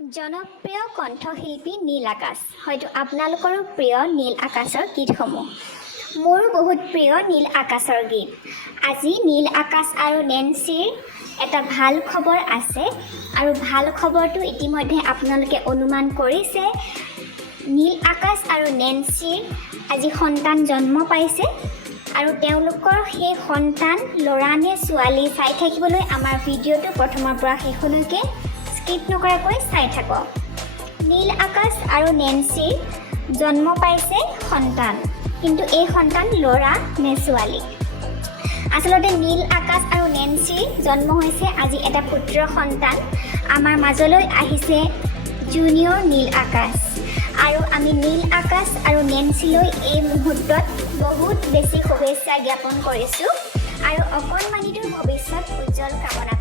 জনপ্ৰিয় কণ্ঠশিল্পী নীল আকাশ হয়তো আপোনালোকৰো প্ৰিয় নীল আকাশৰ গীতসমূহ মোৰ বহুত প্ৰিয় নীল আকাশৰ গীত আজি নীল আকাশ আৰু নেন্সিৰ এটা ভাল খবৰ আছে আৰু ভাল খবৰটো ইতিমধ্যে আপোনালোকে অনুমান কৰিছে নীল আকাশ আৰু নেন্সিৰ আজি সন্তান জন্ম পাইছে আৰু তেওঁলোকৰ সেই সন্তান ল'ৰা নে ছোৱালী চাই থাকিবলৈ আমাৰ ভিডিঅ'টো প্ৰথমৰ পৰা শেষলৈকে স্কিপ নকৰাকৈ চাই থাকক নীল আকাশ আৰু নেন্সিৰ জন্ম পাইছে সন্তান কিন্তু এই সন্তান ল'ৰা নে ছোৱালী আচলতে নীল আকাশ আৰু নেন্সিৰ জন্ম হৈছে আজি এটা পুত্ৰ সন্তান আমাৰ মাজলৈ আহিছে জুনিয়ৰ নীল আকাশ আৰু আমি নীল আকাশ আৰু নেন্সিলৈ এই মুহূৰ্তত বহুত বেছি শুভেচ্ছা জ্ঞাপন কৰিছোঁ আৰু অকণমানিটোৰ ভৱিষ্যত উজ্জ্বল কামনা